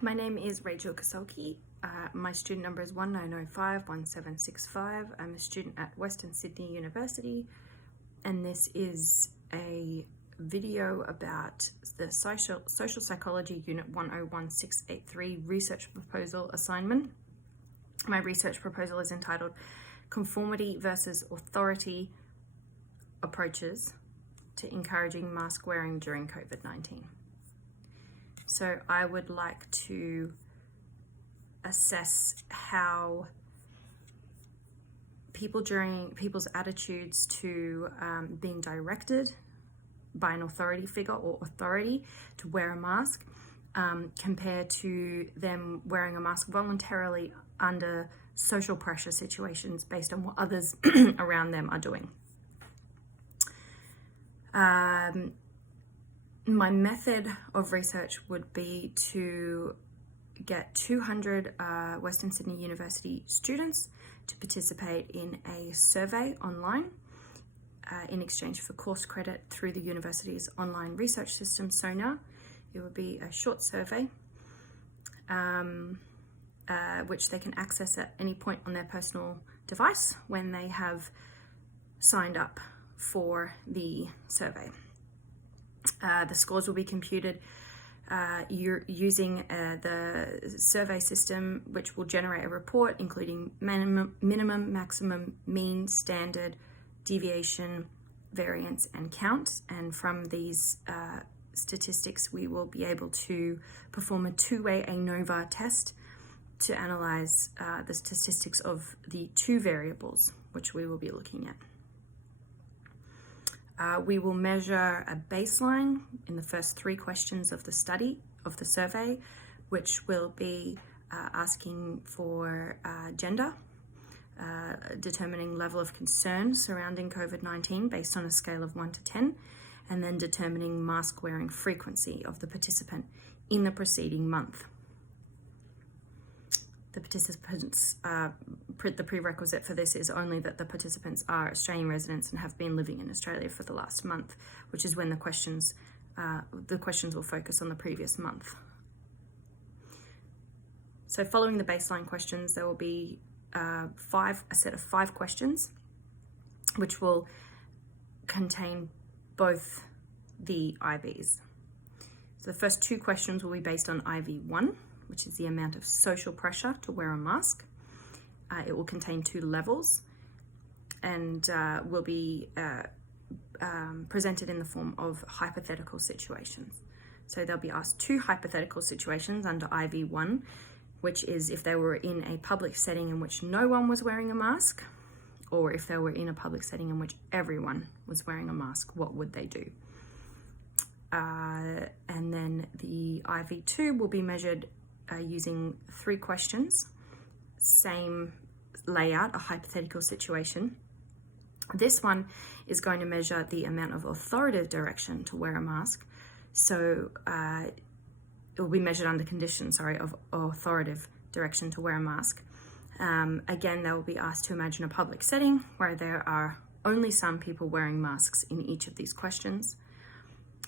My name is Rachel Kasolki. My student number is 19051765. I'm a student at Western Sydney University, and this is a video about the Social Psychology Unit 101683 research proposal assignment. My research proposal is entitled Conformity versus Authority Approaches to Encouraging Mask Wearing During COVID-19. So I would like to assess how people's attitudes to being directed by an authority figure or authority to wear a mask compared to them wearing a mask voluntarily under social pressure situations based on what others around them are doing. My method of research would be to get 200 Western Sydney University students to participate in a survey online in exchange for course credit through the university's online research system, SONA. It would be a short survey which they can access at any point on their personal device when they have signed up for the survey. The scores will be computed using the survey system, which will generate a report including minimum, maximum, mean, standard, deviation, variance, and count. And from these statistics, we will be able to perform a two-way ANOVA test to analyze the statistics of the two variables which we will be looking at. We will measure a baseline in the first 3 questions of the survey, which will be asking for gender, determining level of concern surrounding COVID-19 based on a scale of 1 to 10, and then determining mask wearing frequency of the participant in the preceding month. The participants, the prerequisite for this is only that the participants are Australian residents and have been living in Australia for the last month, which is when the questions will focus on the previous month. So following the baseline questions, there will be a set of 5 questions, which will contain both the IVs. So the first 2 questions will be based on IV1, which is the amount of social pressure to wear a mask. It will contain 2 levels and will be presented in the form of hypothetical situations. So they'll be asked 2 hypothetical situations under IV1, which is if they were in a public setting in which no one was wearing a mask, or if they were in a public setting in which everyone was wearing a mask, what would they do? And then the IV2 will be measured using 3 questions, same layout, a hypothetical situation. This one is going to measure the amount of authoritative direction to wear a mask. So it will be measured under conditions, of authoritative direction to wear a mask. Again, they will be asked to imagine a public setting where there are only some people wearing masks in each of these questions.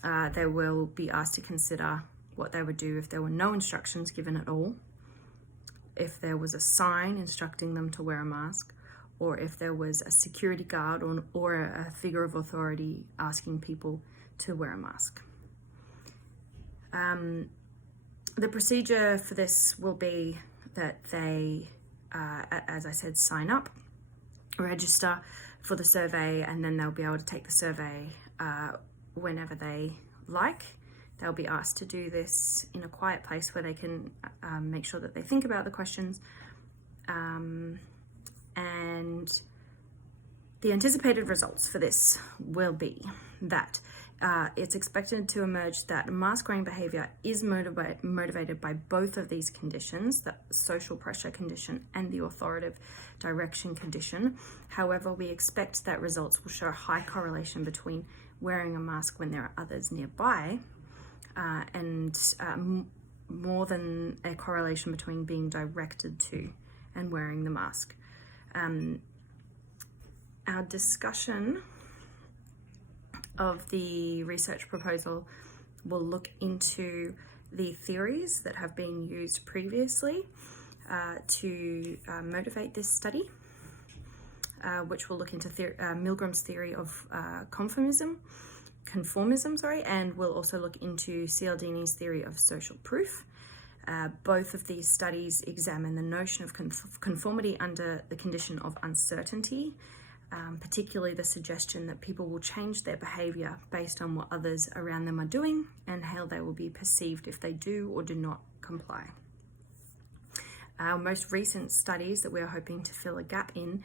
They will be asked to consider what they would do if there were no instructions given at all, if there was a sign instructing them to wear a mask, or if there was a security guard or a figure of authority asking people to wear a mask. The procedure for this will be that they, as I said, sign up, register for the survey, and then they'll be able to take the survey whenever they like. They'll be asked to do this in a quiet place where they can make sure that they think about the questions. And the anticipated results for this will be that it's expected to emerge that mask wearing behavior is motivated by both of these conditions, the social pressure condition and the authoritative direction condition. However, we expect that results will show a high correlation between wearing a mask when there are others nearby and more than a correlation between being directed to and wearing the mask. Our discussion of the research proposal will look into the theories that have been used previously to motivate this study, which will look into Milgram's theory of conformism, and we'll also look into Cialdini's theory of social proof. Both of these studies examine the notion of conformity under the condition of uncertainty, particularly the suggestion that people will change their behaviour based on what others around them are doing and how they will be perceived if they do or do not comply. Our most recent studies that we're hoping to fill a gap in,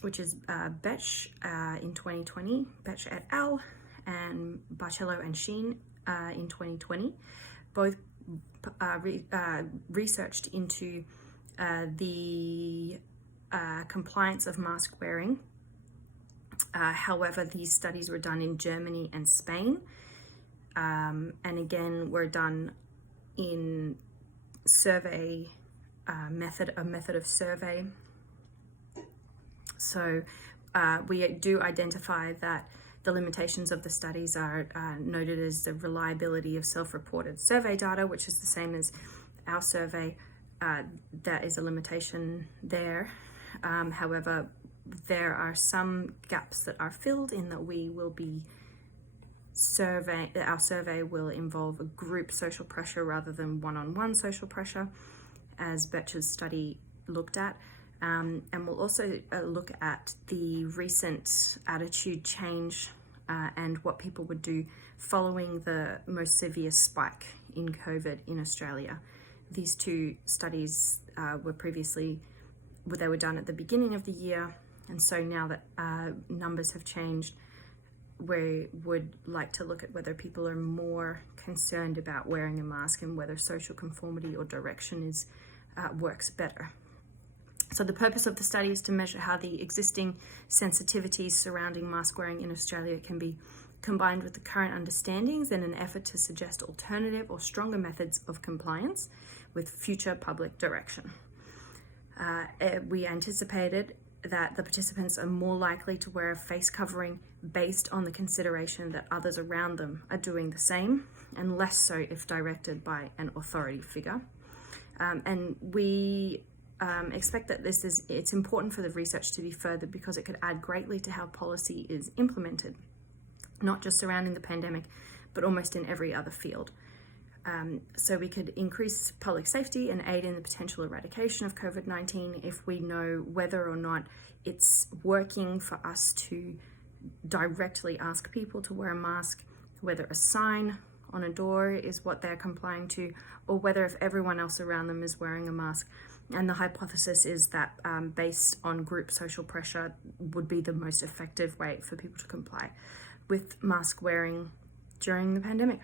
which is Betsch in 2020, Betsch et al., and Barcello and Sheen in 2020, both researched into the compliance of mask wearing. However, these studies were done in Germany and Spain, and again were done in survey a method of survey. So we do identify that the limitations of the studies are noted as the reliability of self-reported survey data, which is the same as our survey. That is a limitation there. However, there are some gaps that are filled in that we will be our survey will involve a group social pressure rather than one-on-one social pressure, as Betsch's study looked at. And we'll also look at the recent attitude change and what people would do following the most severe spike in COVID in Australia. These two studies were done at the beginning of the year, and so now that numbers have changed, we would like to look at whether people are more concerned about wearing a mask and whether social conformity or direction works better. So the purpose of the study is to measure how the existing sensitivities surrounding mask wearing in Australia can be combined with the current understandings in an effort to suggest alternative or stronger methods of compliance with future public direction. We anticipated that the participants are more likely to wear a face covering based on the consideration that others around them are doing the same, and less so if directed by an authority figure. And we expect that it's important for the research to be furthered because it could add greatly to how policy is implemented, not just surrounding the pandemic, but almost in every other field. So we could increase public safety and aid in the potential eradication of COVID-19 if we know whether or not it's working for us to directly ask people to wear a mask, whether a sign on a door is what they're complying to, or whether if everyone else around them is wearing a mask. And the hypothesis is that based on group social pressure would be the most effective way for people to comply with mask wearing during the pandemic.